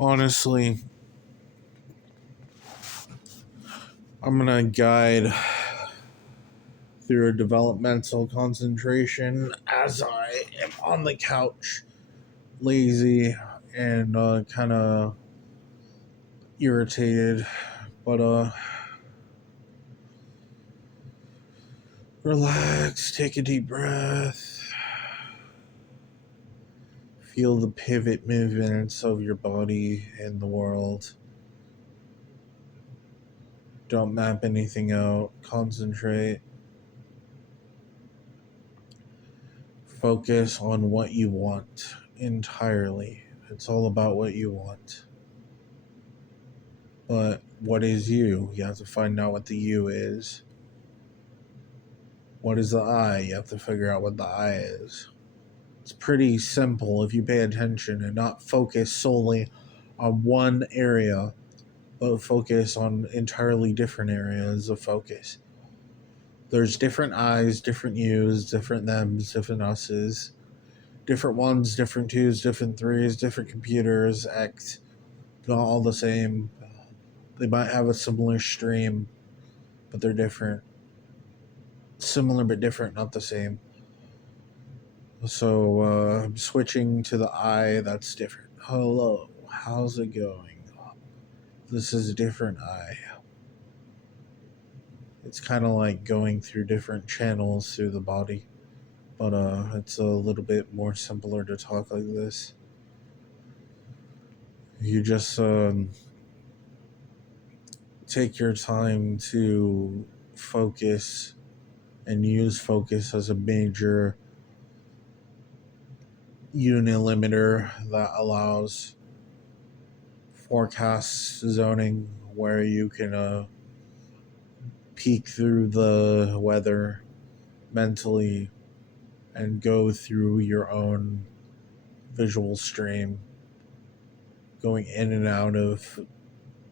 Honestly, I'm gonna guide through a developmental concentration as I am on the couch, lazy and kind of irritated. But relax, take a deep breath, feel the pivot movements of your body and the world. Don't map anything out. Concentrate. Focus on what you want entirely. It's all about what you want. But what is you? You have to find out what the you is. What is the I? You have to figure out what the I is. It's pretty simple if you pay attention and not focus solely on one area, but focus on entirely different areas of focus. There's different I's, different U's, different thems, different us's, different ones, different twos, different threes, different computers, act not all the same. They might have a similar stream, but they're different. Similar but different, not the same. So I'm switching to the I that's different. Hello, how's it going? This is a different I. It's kind of like going through different channels through the body, but it's a little bit more simpler to talk like this. You just take your time to focus and use focus as a major unilimiter that allows forecast zoning where you can peek through the weather mentally and go through your own visual stream, going in and out of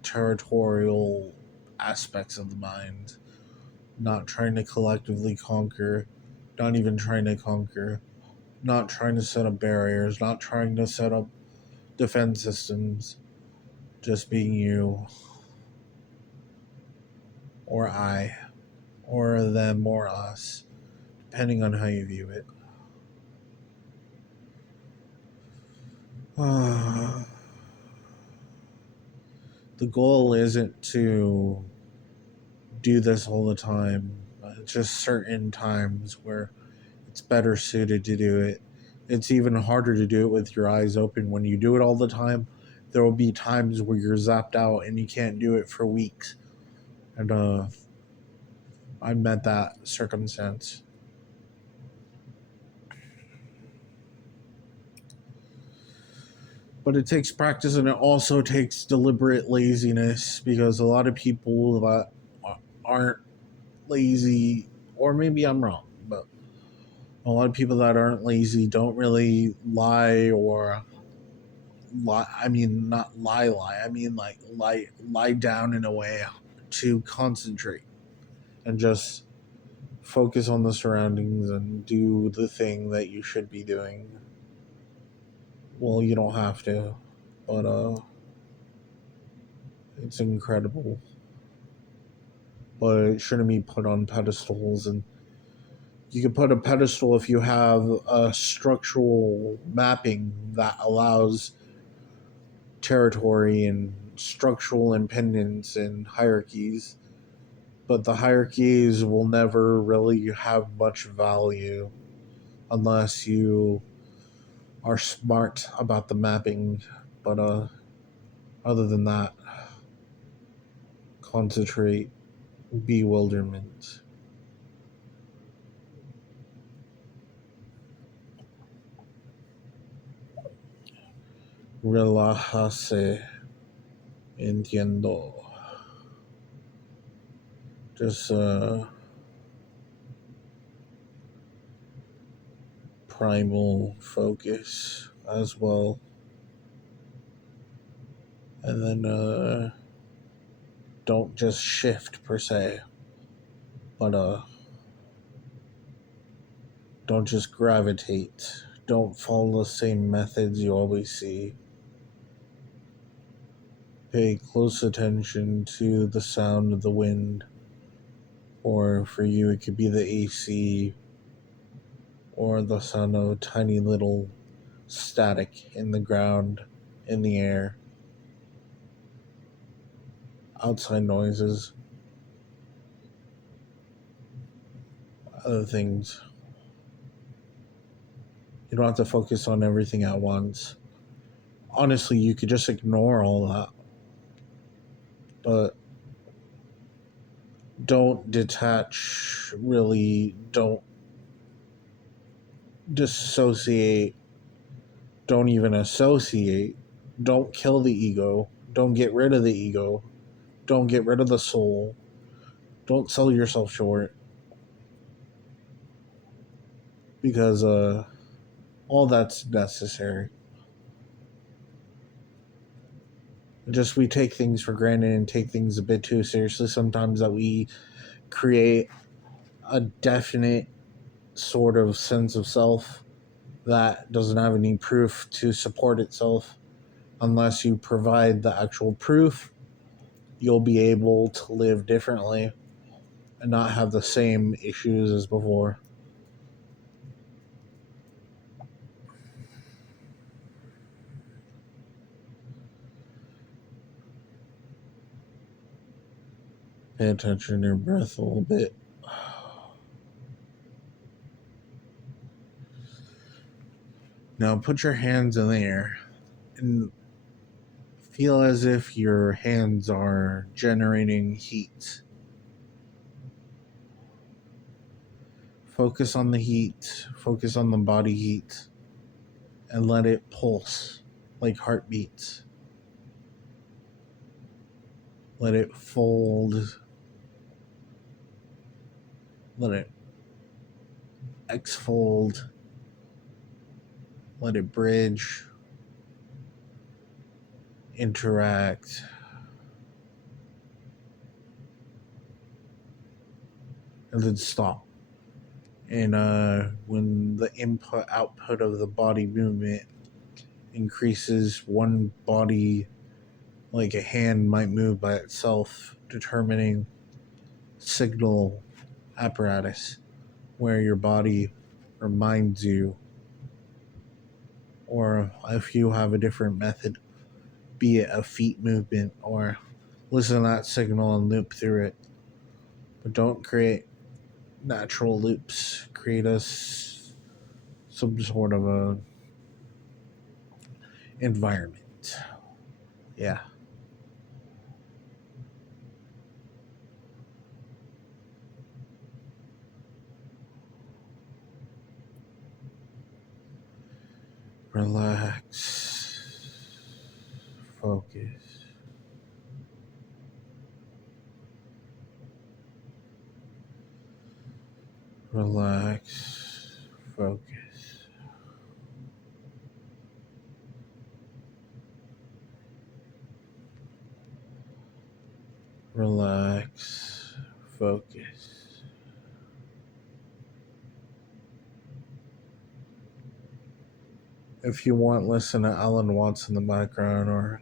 territorial aspects of the mind, not trying to collectively conquer, not even trying to conquer, not trying to set up barriers, not trying to set up defense systems, just being you, or I, or them, or us, depending on how you view it. The goal isn't to do this all the time, just certain times where it's better suited to do it. It's even harder to do it with your eyes open. When you do it all the time, there will be times where you're zapped out and you can't do it for weeks. And I met that circumstance. But it takes practice and it also takes deliberate laziness because a lot of people that aren't lazy, or maybe I'm wrong, but a lot of people that aren't lazy don't really lie or lie. I mean, not lie. I mean, like lie down in a way to concentrate and just focus on the surroundings and do the thing that you should be doing. Well, you don't have to, but it's incredible. But it shouldn't be put on pedestals. And you can put a pedestal if you have a structural mapping that allows territory and structural independence and hierarchies, but the hierarchies will never really have much value unless you are smart about the mapping. But other than that, concentrate, bewilderment. Relájase. Entiendo. Just primal focus as well. And then don't just shift per se, but don't just gravitate. Don't follow the same methods you always see. Pay close attention to the sound of the wind, or for you, it could be the AC, or the sound of tiny little static in the ground, in the air, outside noises, other things. You don't have to focus on everything at once. Honestly, you could just ignore all that, but don't detach, really, don't dissociate, don't even associate, don't kill the ego, don't get rid of the ego, don't get rid of the soul, don't sell yourself short, because all that's necessary. Just we take things for granted and take things a bit too seriously sometimes, that we create a definite sort of sense of self that doesn't have any proof to support itself. Unless you provide the actual proof, you'll be able to live differently and not have the same issues as before. Pay attention to your breath a little bit. Now put your hands in the air and feel as if your hands are generating heat. Focus on the heat, focus on the body heat, and let it pulse like heartbeats. Let it fold. Let it exfold. Let it bridge, interact, and then stop. And when the input output of the body movement increases, one body, like a hand, might move by itself, determining signal apparatus where your body reminds you, or if you have a different method, be it a feet movement, or listen to that signal and loop through it. But don't create natural loops. Create some sort of a environment. Yeah. Relax. Focus. Relax. Focus. Relax. Focus. If you want, listen to Alan Watts in the background or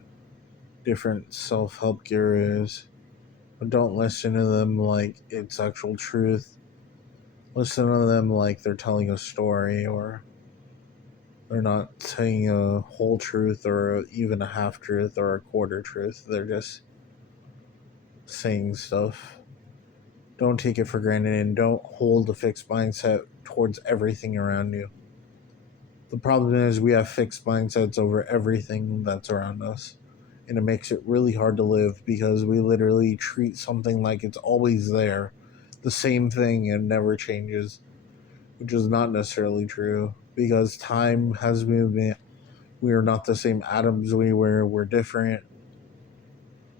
different self-help gurus. But don't listen to them like it's actual truth. Listen to them like they're telling a story, or they're not saying a whole truth or even a half truth or a quarter truth. They're just saying stuff. Don't take it for granted and don't hold a fixed mindset towards everything around you. The problem is we have fixed mindsets over everything that's around us. And it makes it really hard to live because we literally treat something like it's always there. The same thing and never changes, which is not necessarily true because time has movement. We are not the same atoms we were. We're different.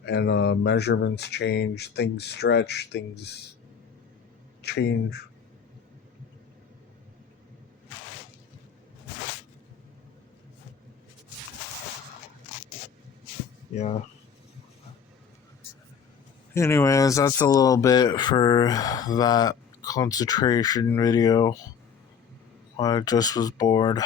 And measurements change. Things stretch. Things change. Yeah. Anyways, that's a little bit for that concentration video. I just was bored.